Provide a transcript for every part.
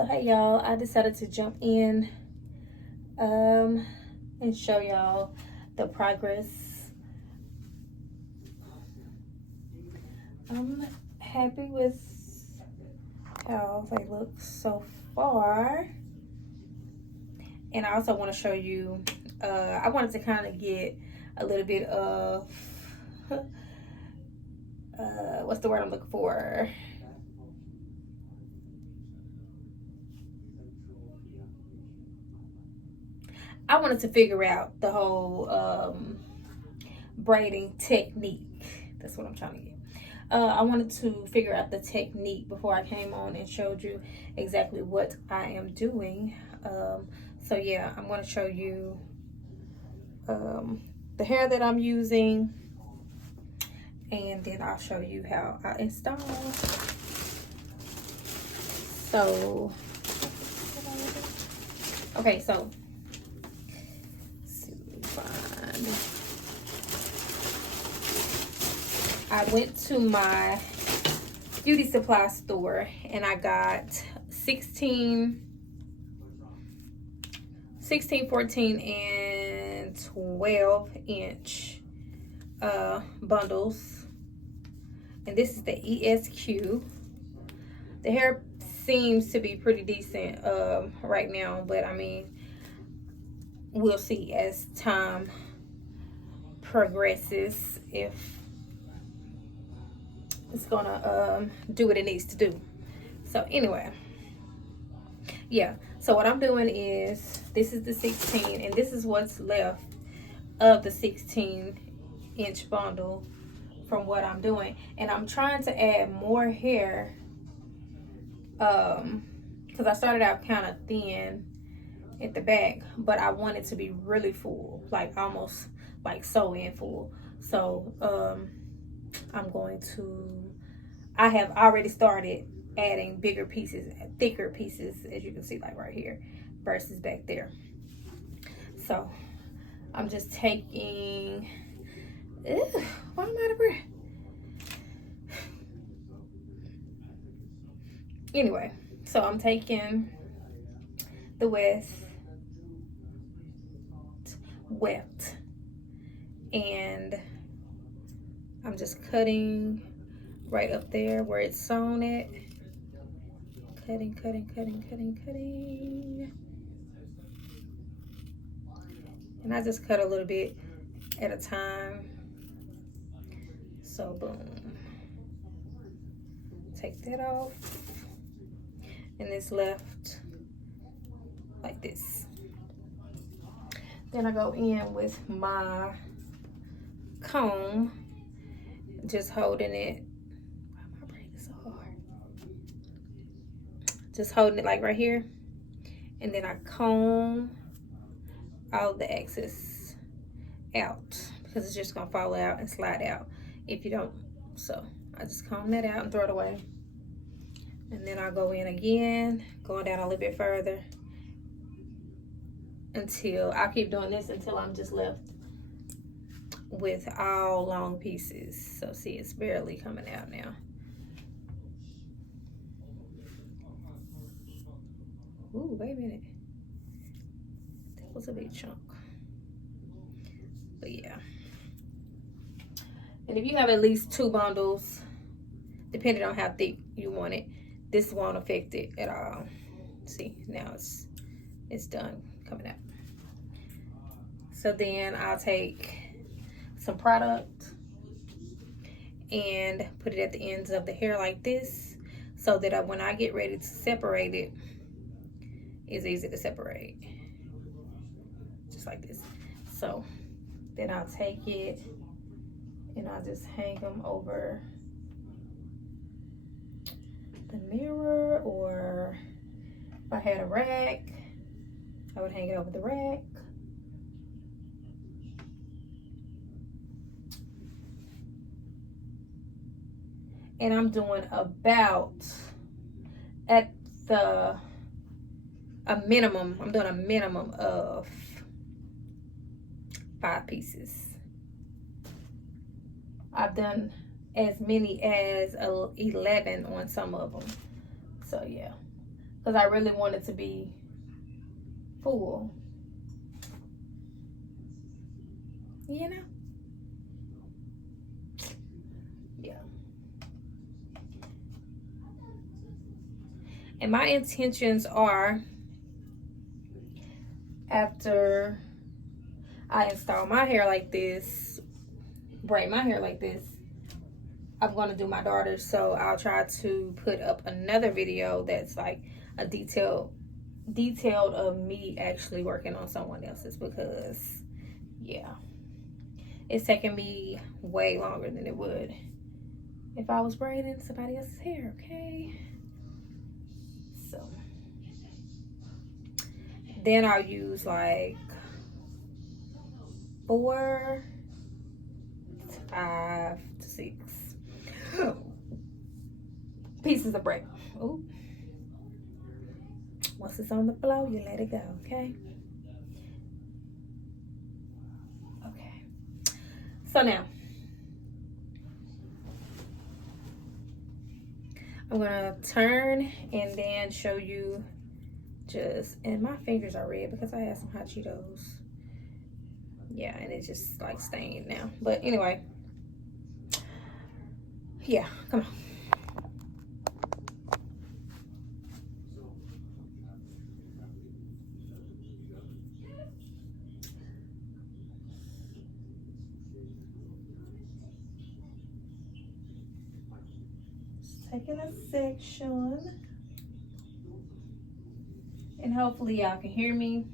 So hey y'all, I decided to jump in and show y'all the progress. I'm happy with how they look so far, and I also want to show you I wanted to kind of get a little bit of what's the word I'm looking for? I wanted to figure out the whole braiding technique. That's what I'm trying to get. I wanted to figure out the technique before I came on and showed you exactly what I am doing. So yeah, I'm going to show you the hair that I'm using, and then I'll show you how I install. So, okay, so I went to my beauty supply store and I got 16, 14, and 12-inch bundles. And this is the ESQ. The hair seems to be pretty decent right now, but I mean, we'll see as time progresses if it's gonna do what it needs to do. So anyway, yeah, so what I'm doing is, this is the 16, and this is what's left of the 16-inch bundle from what I'm doing. And I'm trying to add more hair because I started out kind of thin at the back, but I want it to be really full, like almost like sew-in full. So I have already started adding bigger pieces, thicker pieces, as you can see, like right here versus back there. So I'm just taking, why am I out of breath? Anyway, so I'm taking the weft, and I'm just cutting right up there where it's sewn at. Cutting. And I just cut a little bit at a time. So boom. Take that off. And it's left like this. Then I go in with my comb, just holding it. Why am I braiding so hard? Just holding it like right here, and then I comb all the excess out because it's just gonna fall out and slide out if you don't. So I just comb that out and throw it away, and then I'll go in again, going down a little bit further until I keep doing this until I'm just left with all long pieces. So see, it's barely coming out now. Ooh, wait a minute. That was a big chunk. But yeah. And if you have at least 2 bundles, depending on how thick you want it, this won't affect it at all. See, now it's done coming out. So then I'll take some product and put it at the ends of the hair like this, so that when I get ready to separate it, it's easy to separate, just like this. So then I'll take it and I'll just hang them over the mirror, or if I had a rack, I would hang it over the rack. And I'm doing about I'm doing a minimum of 5 pieces. I've done as many as 11 on some of them. So yeah, because I really want it to be full, you know. Yeah. And my intentions are, after I install my hair like this, braid my hair like this, I'm going to do my daughter's. So I'll try to put up another video that's like a detailed of me actually working on someone else's, because yeah, it's taking me way longer than it would if I was braiding somebody else's hair. Okay, so then I'll use like 4, 5 to 6 pieces of braid. Ooh. Once it's on the floor, you let it go, okay? Okay. So now, I'm gonna turn and then show you just, and my fingers are red because I had some hot Cheetos. Yeah, and it's just like stained now. But anyway, yeah, come on. Just taking a section. And hopefully y'all can hear me.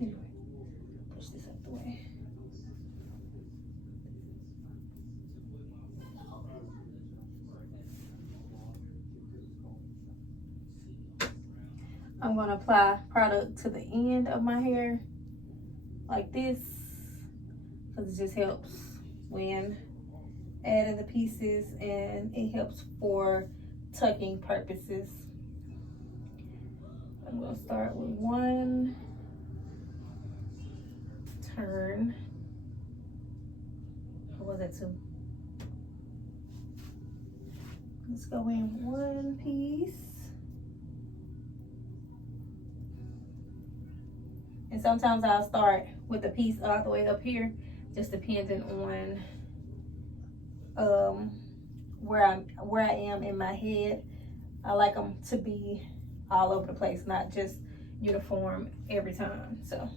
Anyway, push this out the way. I'm gonna apply product to the end of my hair like this, because it just helps when adding the pieces, and it helps for tucking purposes. I'm gonna start with 1 turn. Or was it 2? Let's go in 1 piece. And sometimes I'll start with the piece all the way up here, just depending on where I am in my head. I like them to be all over the place, not just uniform every time. So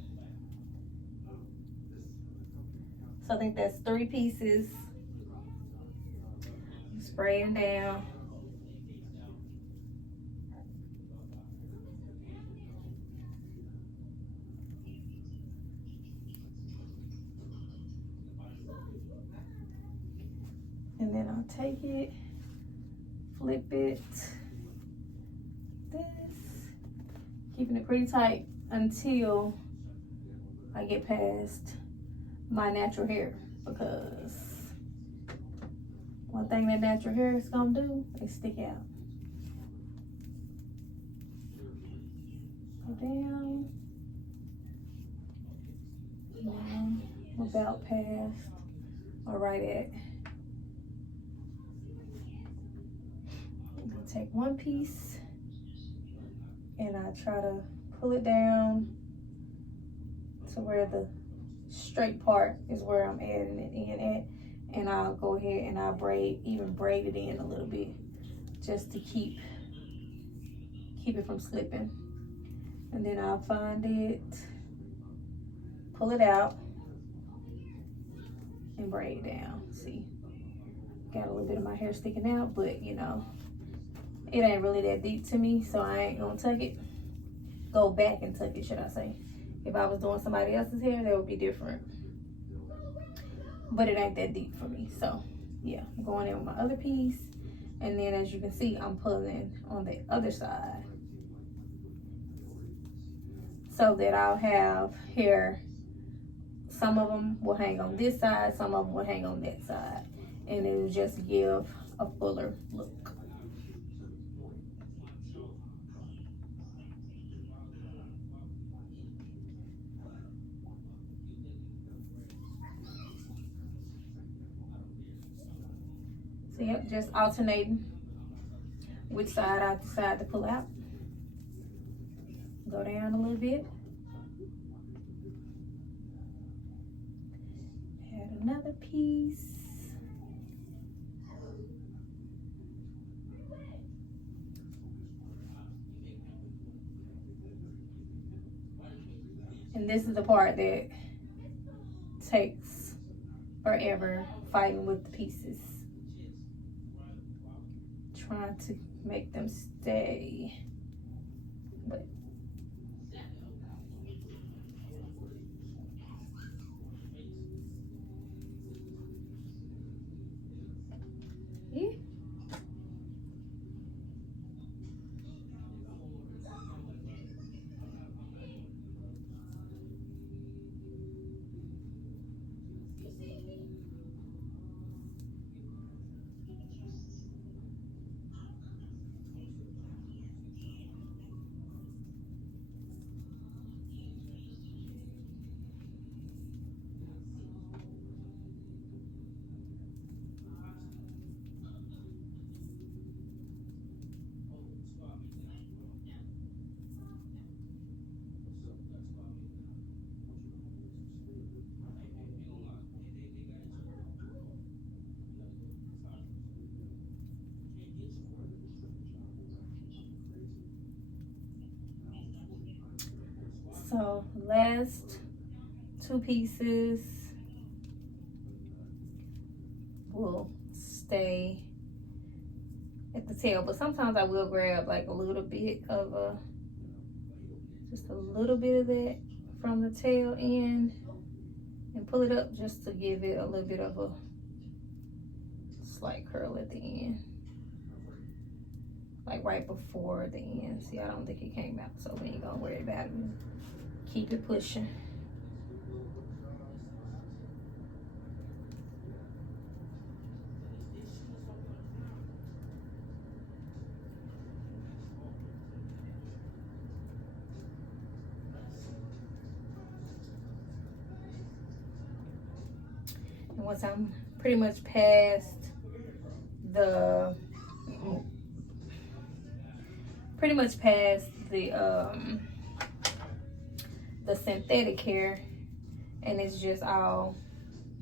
I think that's 3 pieces. Spraying down. And then I'll take it, flip it, this, keeping it pretty tight until I get past my natural hair, because one thing that natural hair is gonna do is stick out. Go down, down, about past, or right at. Take 1 piece and I try to pull it down to where the straight part is where I'm adding it in at, and I'll go ahead and I'll braid it in a little bit, just to keep it from slipping. And then I'll find it, pull it out, and braid it down. See, got a little bit of my hair sticking out, but you know, it ain't really that deep to me, so I ain't gonna tuck it. Go back and tuck it, should I say. If I was doing somebody else's hair, that would be different. But it ain't that deep for me. So yeah, I'm going in with my other piece. And then as you can see, I'm pulling on the other side, so that I'll have hair. Some of them will hang on this side, some of them will hang on that side. And it'll just give a fuller look. So yep, just alternating which side I decide to pull out. Go down a little bit. Add another piece. And this is the part that takes forever, fighting with the pieces. Trying to make them stay. But yeah. So last two pieces will stay at the tail, but sometimes I will grab like a little bit of just a little bit of that from the tail end and pull it up just to give it a little bit of a slight curl at the end, like right before the end. See, I don't think it came out, so we ain't gonna worry about it. Keep it pushing. And once I'm pretty much past the synthetic hair and it's just all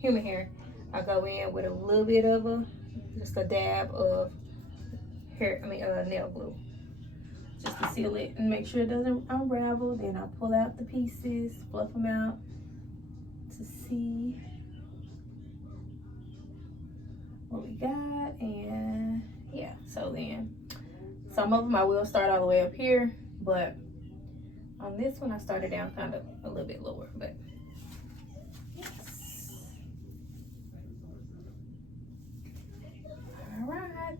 human hair, I go in with a little bit of just a dab of nail glue just to seal it and make sure it doesn't unravel. Then I pull out the pieces, fluff them out to see what we got. And yeah, so then some of them I will start all the way up here, but on this one I started down kind of a little bit lower. But yes. All right,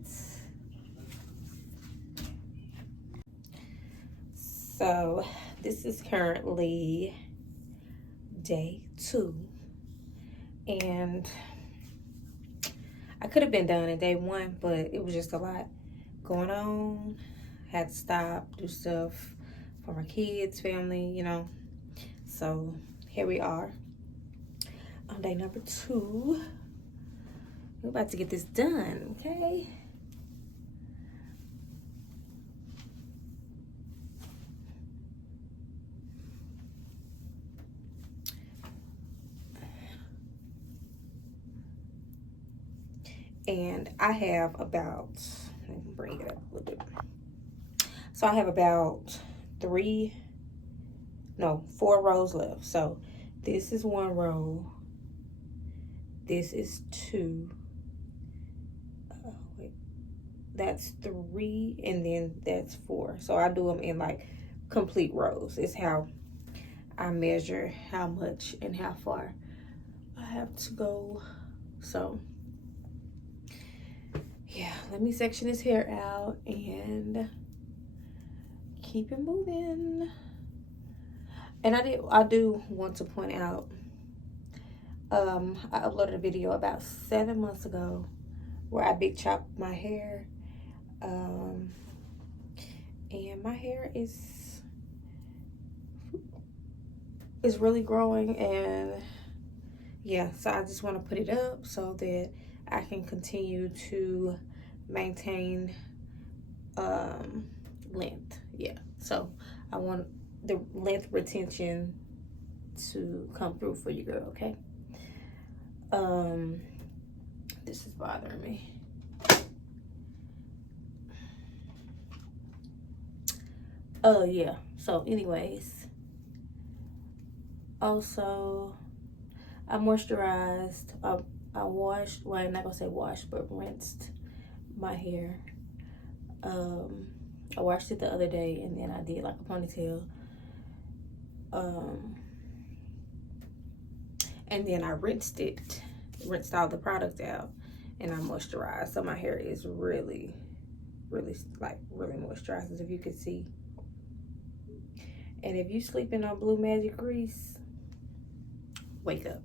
so this is currently day 2, and I could have been done in day 1, but it was just a lot going on. Had to stop, do stuff for my kids, family, you know. So here we are on day number 2. We're about to get this done, okay? And I have about, let me bring it up a little bit. So I have about 4 rows left. So this is 1 row. This is 2. Wait, that's 3, and then that's 4. So I do them in like complete rows. It's how I measure how much and how far I have to go. So yeah, let me section this hair out and keep it moving. And I do want to point out, I uploaded a video about 7 months ago where I big chopped my hair, and my hair is really growing. And yeah, so I just want to put it up so that I can continue to maintain length. Yeah, so I want the length retention to come through for you, girl. Okay. This is bothering me. Oh yeah, so anyways, also I moisturized, I washed, well, I'm not gonna say washed, but rinsed my hair. I washed it the other day, and then I did like a ponytail. And then I rinsed all the product out, and I moisturized. So my hair is really moisturized, as if you could see. And if you sleeping on Blue Magic Grease, wake up.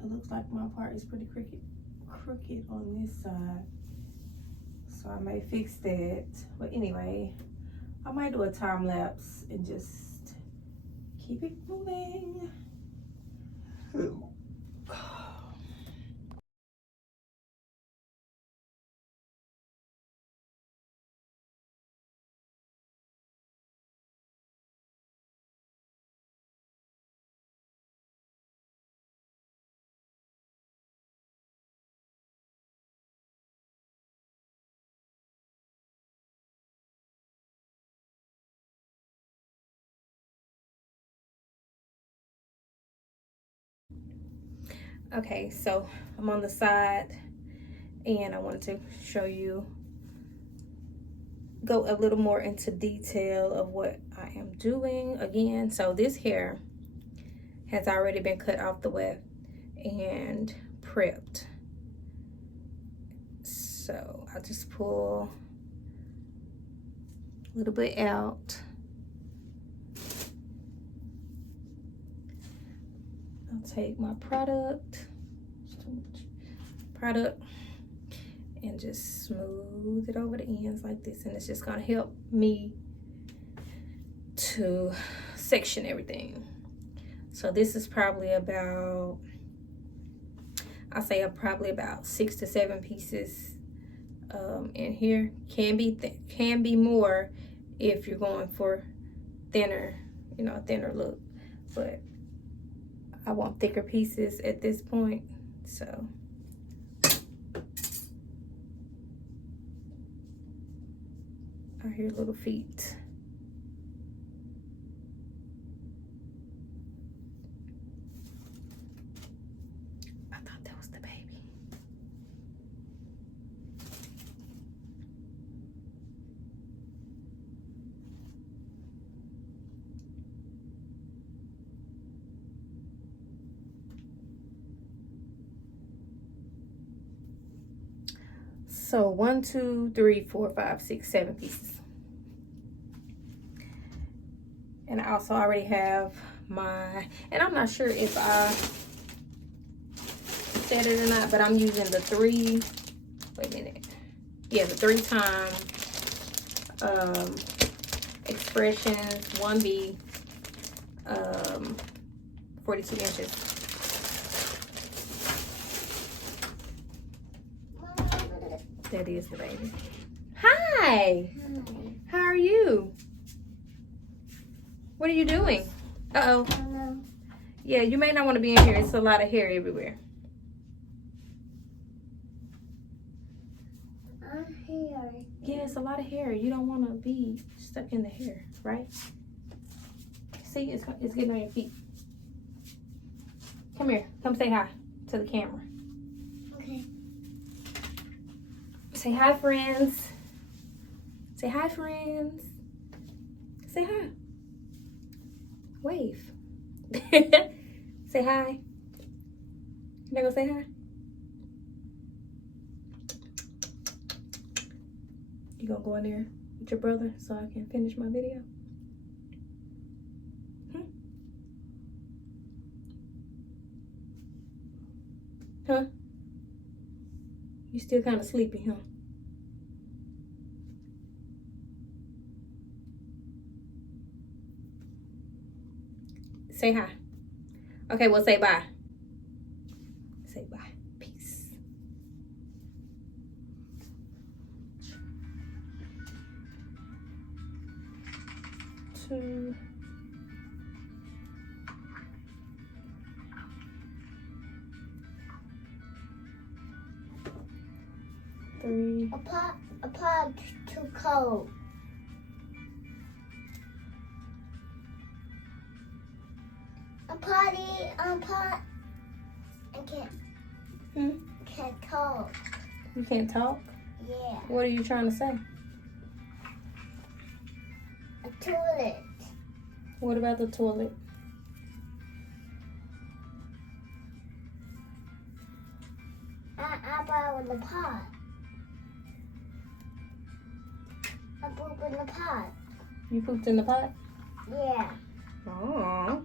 It looks like my part is pretty crooked on this side, so I may fix that. But anyway, I might do a time lapse and just keep it moving. Okay, so I'm on the side, and I wanted to show you, go a little more into detail of what I am doing again. So this hair has already been cut off the weft and prepped. So I just pull a little bit out. I'll take my product, and just smooth it over the ends like this, and it's just gonna help me to section everything. So this is probably about, I say probably about 6 to 7 pieces in here. Can be more if you're going for thinner, you know, a thinner look, but I want thicker pieces at this point. So I hear little feet. I thought that was the baby. So 1, 2, 3, 4, 5, 6, 7 pieces. And I also already have my, and I'm not sure if I said it or not, but I'm using the 3, wait a minute. Yeah, the 3-time Expressions 1B 42 inches. That is the baby. Hi. How are you? What are you doing? Uh-oh. Yeah, you may not want to be in here. It's a lot of hair everywhere. Hair. Yeah, it's a lot of hair. You don't want to be stuck in the hair, right? See, it's getting on your feet. Come here. Come say hi to the camera. Okay. Say hi, friends. Say hi, friends. Say hi. Wave. Say hi. You not gonna say hi? You gonna go in there with your brother so I can finish my video? Huh? You still kind of sleepy, huh? Say hi. Okay, well, say bye. Say bye. Peace. Two. Three. A pot too cold. A pot. I can't talk. You can't talk? Yeah. What are you trying to say? A toilet. What about the toilet? I brought in the pot. I pooped in the pot. You pooped in the pot? Yeah. Oh.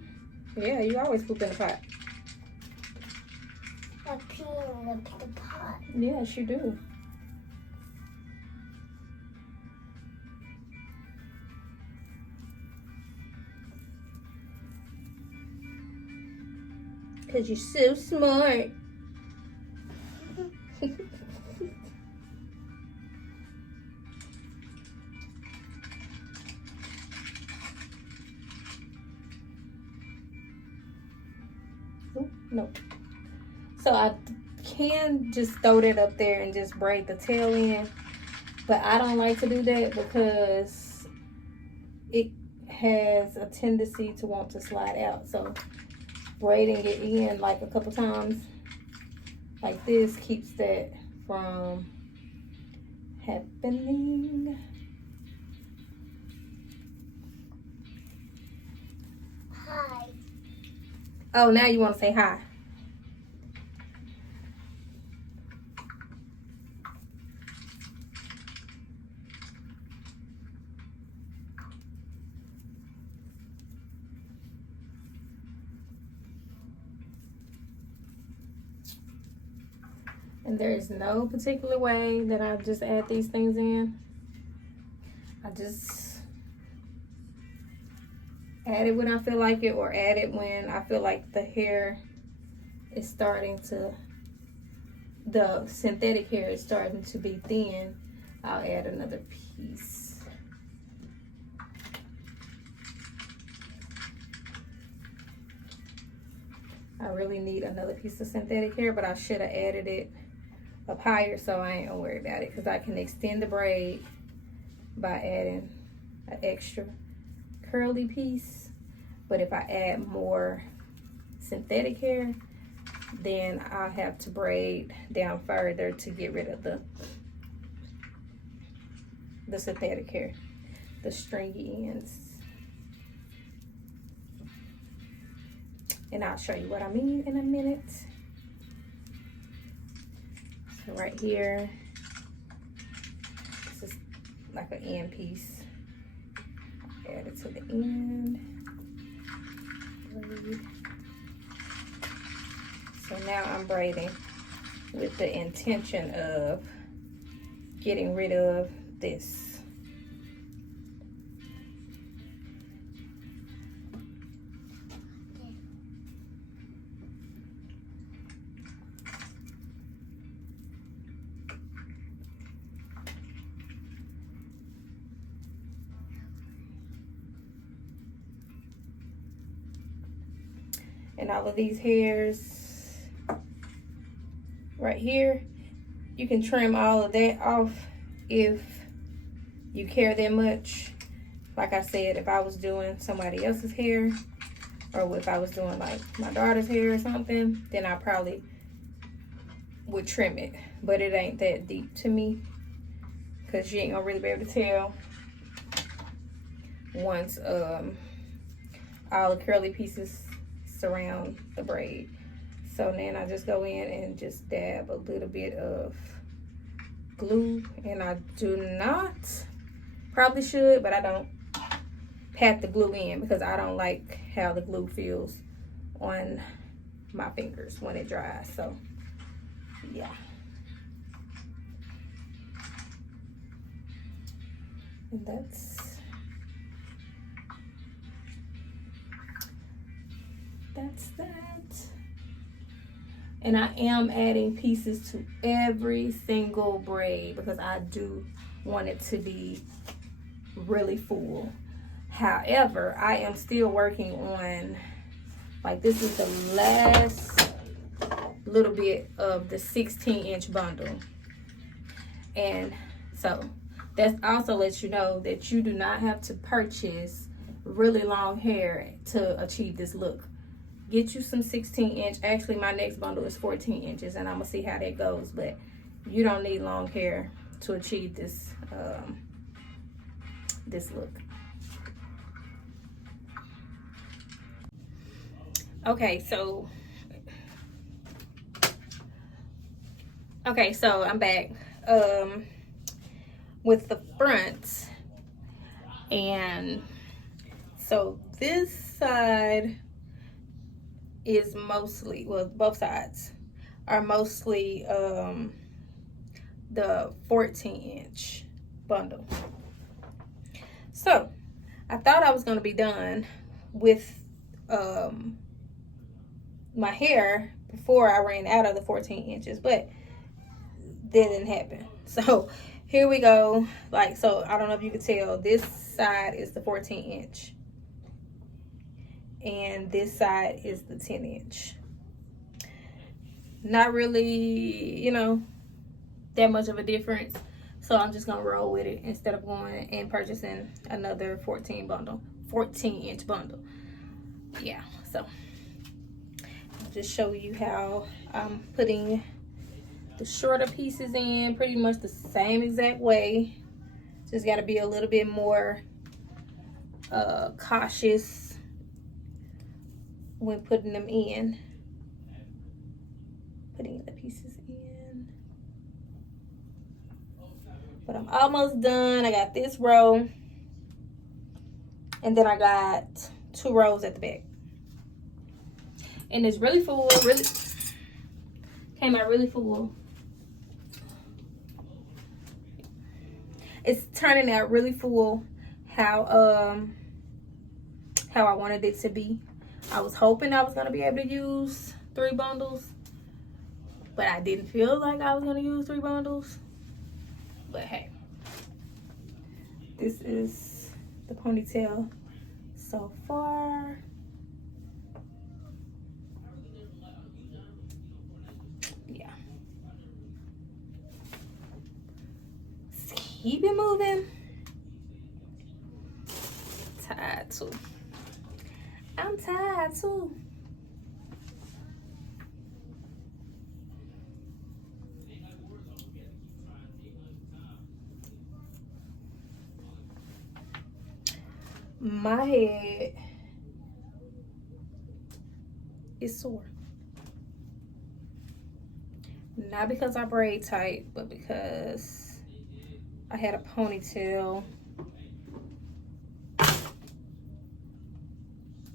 Yeah, you always poop in the pot. I pee in the pot. Yes, you do. Because you're so smart. Ooh, no. So I can just throw that up there and just braid the tail in. But I don't like to do that because it has a tendency to want to slide out. So braiding it in like a couple times like this keeps that from happening. Hi. Oh, now you want to say hi. And there is no particular way that I just add these things in. I just add it when I feel like it, or add it when I feel like the hair is starting to, the synthetic hair is starting to be thin. I'll add another piece. I really need another piece of synthetic hair, but I should have added it up higher, so I ain't gonna worry about it, because I can extend the braid by adding an extra curly piece. But if I add more synthetic hair, then I'll have to braid down further to get rid of the synthetic hair, the stringy ends. And I'll show you what I mean in a minute. So right here, this is like an end piece. Add it to the end. Braid. So now I'm braiding with the intention of getting rid of this. And all of these hairs right here, you can trim all of that off if you care that much. Like I said, if I was doing somebody else's hair, or if I was doing like my daughter's hair or something, then I probably would trim it. But it ain't that deep to me, because you ain't gonna really be able to tell once all the curly pieces surround the braid. So then I just go in and just dab a little bit of glue, and I do not, probably should, but I don't pat the glue in because I don't like how the glue feels on my fingers when it dries. So yeah. And that's that's that. And I am adding pieces to every single braid because I do want it to be really full. However, I am still working on, like, this is the last little bit of the 16-inch bundle. And so that also lets you know that you do not have to purchase really long hair to achieve this look. Get you some 16-inch. Actually, my next bundle is 14 inches, and I'm gonna see how that goes. But you don't need long hair to achieve this this look. Okay, so I'm back with the front, and so this side is mostly, well, both sides are mostly the 14-inch bundle. So I thought I was going to be done with my hair before I ran out of the 14 inches, but that didn't happen. So here we go. Like, so I don't know if you can tell, this side is the 14-inch. And this side is the 10-inch. Not really, you know, that much of a difference. So I'm just gonna roll with it instead of going and purchasing another 14-inch bundle. Yeah, so I'll just show you how I'm putting the shorter pieces in pretty much the same exact way. Just gotta be a little bit more cautious when putting them in, putting the pieces in. But I'm almost done. I got this row, and then I got 2 rows at the back, and it's really full. Really came out really full. It's turning out really full how I wanted it to be. I was hoping I was gonna be able to use 3 bundles, but I didn't feel like I was gonna use 3 bundles. But hey, this is the ponytail so far. Yeah. Let's keep it moving. Tired too. I'm tired too. My head is sore. Not because I braid tight, but because I had a ponytail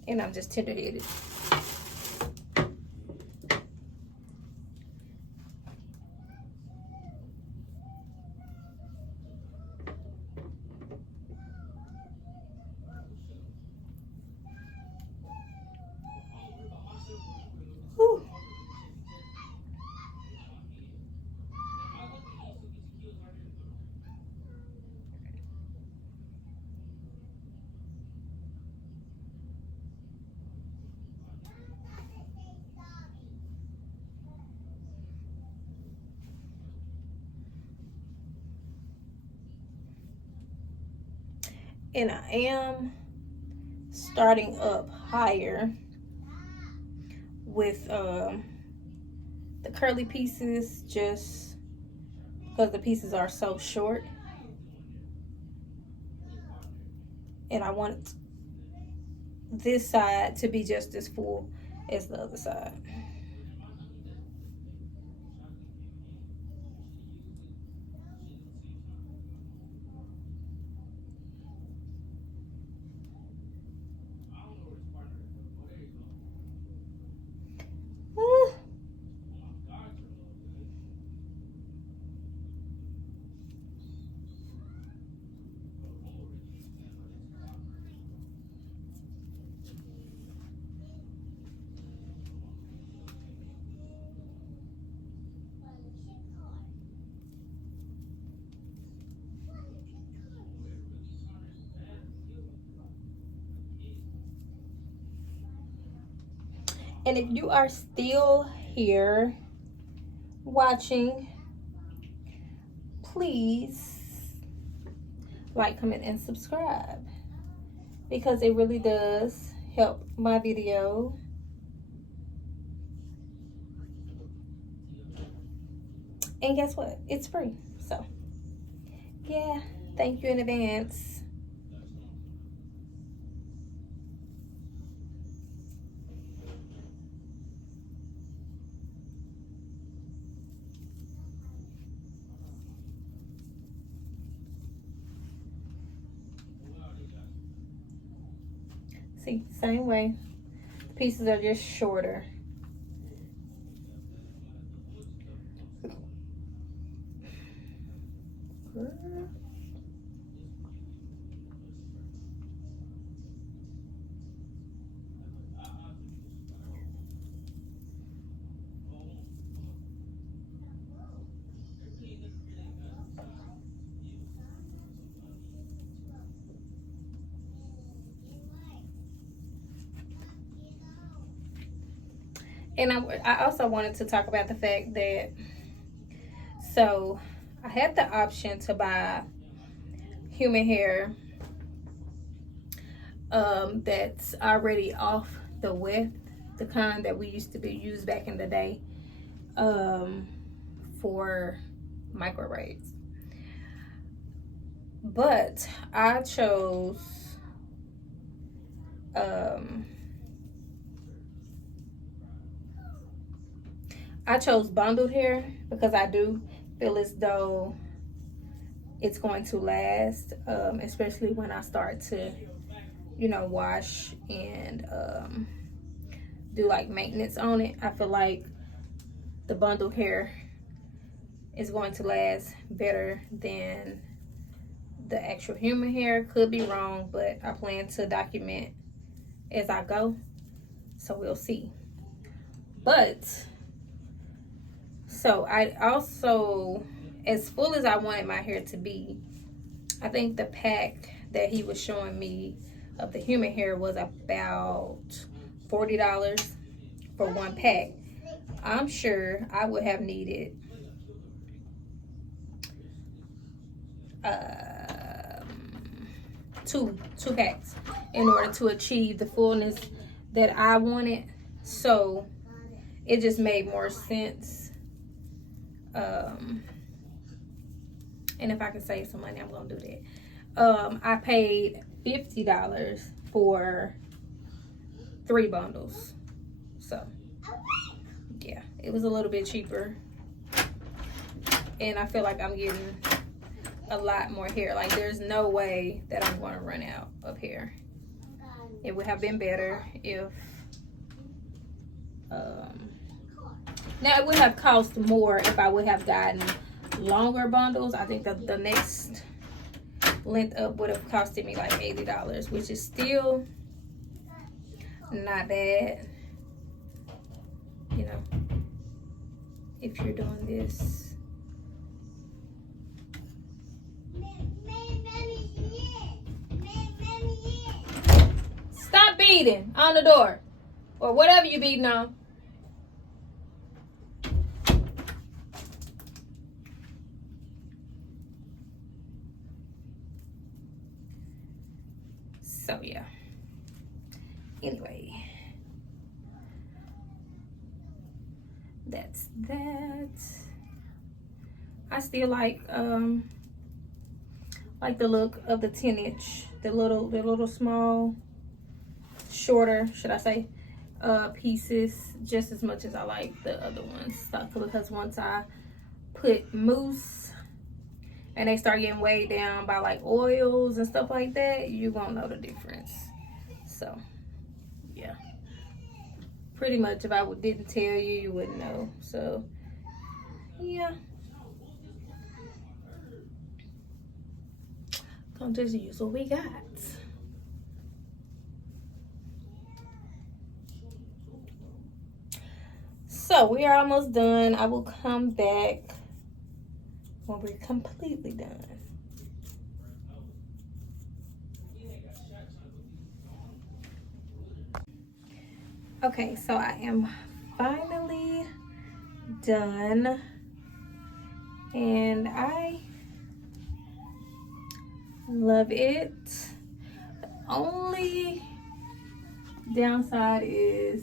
and I'm just tender-headed. Whew. And I am starting up higher with the curly pieces, just because the pieces are so short, and I want this side to be just as full as the other side. And if you are still here watching, please like, comment, and subscribe, because it really does help my video. And guess what? It's free. So, yeah, thank you in advance. See, same way. The pieces are just shorter. And I also wanted to talk about the fact that, so I had the option to buy human hair that's already off the width, the kind that we used to use back in the day, for micro braids. But I chose bundled hair because I do feel as though it's going to last, especially when I start to, you know, wash and do like maintenance on it. I feel like the bundled hair is going to last better than the actual human hair. Could be wrong, but I plan to document as I go, so we'll see. But so I also, as full as I wanted my hair to be, I think the pack that he was showing me of the human hair was about $40 for one pack. I'm sure I would have needed two packs in order to achieve the fullness that I wanted. So it just made more sense. And if I can save some money, I'm gonna do that. I paid $50 for 3 bundles. So yeah, it was a little bit cheaper. And I feel like I'm getting a lot more hair. Like, there's no way that I'm gonna run out of hair. It would have been better if now it would have cost more if I would have gotten longer bundles. I think that the next length up would have costed me like $80, which is still not bad, you know, if you're doing this. Stop beating on the door or whatever you beating on. So yeah, anyway, that's that. I still like the look of the 10-inch, the little small, shorter, should I say, pieces, just as much as I like the other ones. Because once I put mousse and they start getting weighed down by like oils and stuff like that, you won't know the difference. So yeah, pretty much if I didn't tell you, you wouldn't know. So yeah, gonna just use what we got. So we are almost done. I will come back when we're completely done. Okay, so I am finally done, and I love it. The only downside is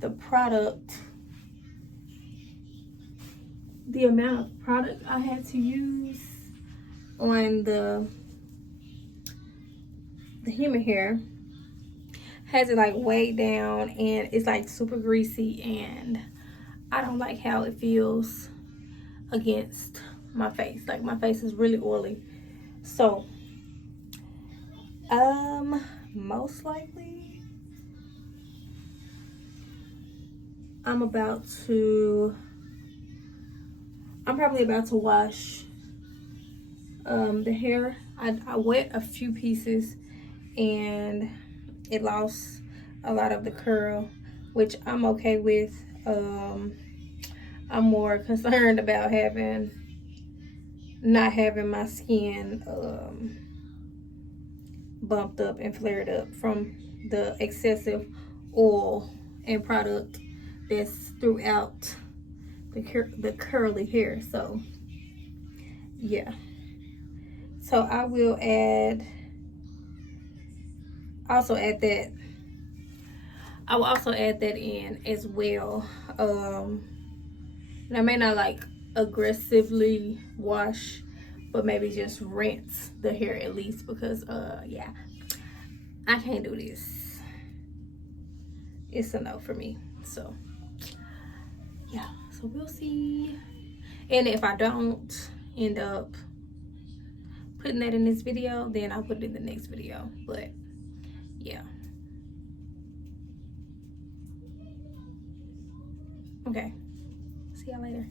the product, the amount of product I had to use on the human hair has it like way down, and it's like super greasy, and I don't like how it feels against my face. Like my face is really oily. So most likely I'm probably about to wash the hair. I wet a few pieces and it lost a lot of the curl, which I'm okay with. I'm more concerned about not having my skin bumped up and flared up from the excessive oil and product that's throughout the curly hair. So yeah, so I will also add that. I will also add that in as well. And I may not like aggressively wash, but maybe just rinse the hair at least, because yeah, I can't do this. It's a no for me. So yeah, so we'll see. And if I don't end up putting that in this video, then I'll put it in the next video. But yeah, okay, see y'all later.